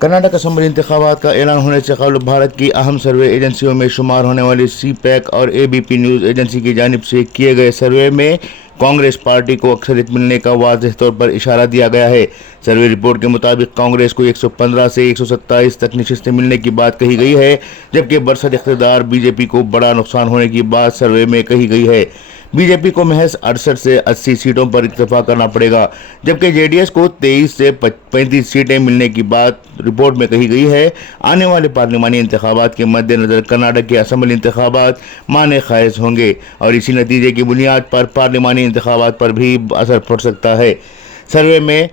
Karnataka assembly इंतखाबात का ऐलान होने से कबल भारत की अहम सर्वे एजेंसियों में शुमार होने वाली सी-पैक और एबीपी न्यूज़ एजेंसी की जानिब से किए गए सर्वे में कांग्रेस पार्टी को अक्सरियत मिलने का वाज़ेह तौर पर इशारा दिया गया है। सर्वे रिपोर्ट के मुताबिक कांग्रेस को 115 से 127 तक नशिस्तें मिलने की बात कही गई है, जबकि बरसत इख्तिदार बीजेपी को बड़ा नुकसान होने की बात सर्वे में कही गई है। बीजेपी को महज 68 से 80 सीटों पर इत्तेफाक करना पड़ेगा, जबकि जेडीएस को 23 से 35 सीटें मिलने की बात रिपोर्ट में कही गई है। आने वाले पार्लिमानी इंतखाबात के मद्देनजर कर्नाटक के असम्बली इंतखाबात माने खारिज होंगे और इसी नतीजे की बुनियाद पर पार्लिमानी इंतखाबात पर भी असर पड़ सकता है। सर्वे में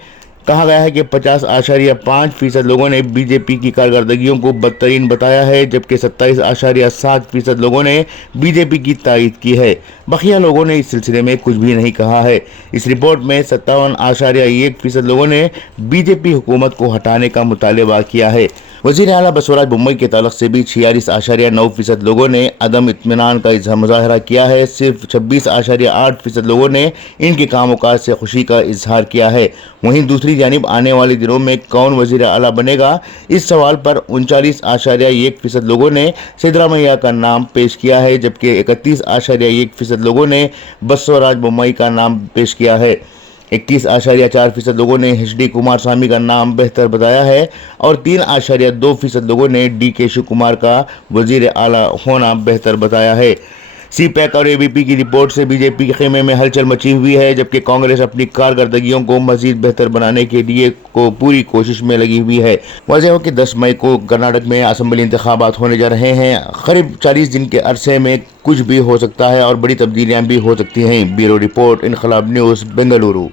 कहा गया है कि 50.5% लोगों ने बीजेपी की कारकर्दगियों को बदतरीन बताया है, जबकि 27.7% लोगों ने बीजेपी की तायीद की है। बकिया लोगों ने इस सिलसिले में कुछ भी नहीं कहा है। इस रिपोर्ट में 57.1% लोगों ने बीजेपी हुकूमत को हटाने का मुतालबा किया है। वज़ीर आला बसवराज बोम्मई के ताल्लुक से भी 46.9% लोगों ने अदम इत्मीनान का मुजाहरा किया है। सिर्फ 26.8% लोगों ने इनके कामकाज से खुशी का इजहार किया है। वहीं दूसरी जानिब आने वाले दिनों में कौन वज़ीर आला बनेगा, इस सवाल पर 39.1% लोगों ने सिद्धरामैया का नाम पेश किया है, जबकि 31.1% लोगों ने बसवराज बोम्मई का नाम पेश किया है। 21.4% लोगों ने एच.डी. कुमारस्वामी का नाम बेहतर बताया है और 3.2% लोगों ने डी.के. शिव कुमार का वजीर आला होना बेहतर बताया है। सी-पैक और एबीपी की रिपोर्ट से बीजेपी के खेमे में हलचल मची हुई है, जबकि कांग्रेस अपनी कारकर्दगियों को मजीद बेहतर बनाने के लिए पूरी कोशिश में लगी हुई है। वाज़ेह हो कि 10 मई को कर्नाटक में असम्बली इंतखाबात होने जा रहे हैं। करीब 40 दिन के अरसे में कुछ भी हो सकता है और बड़ी तब्दीलियां भी हो सकती हैं। ब्यूरो रिपोर्ट, इनकलाब न्यूज़, बेंगलुरु।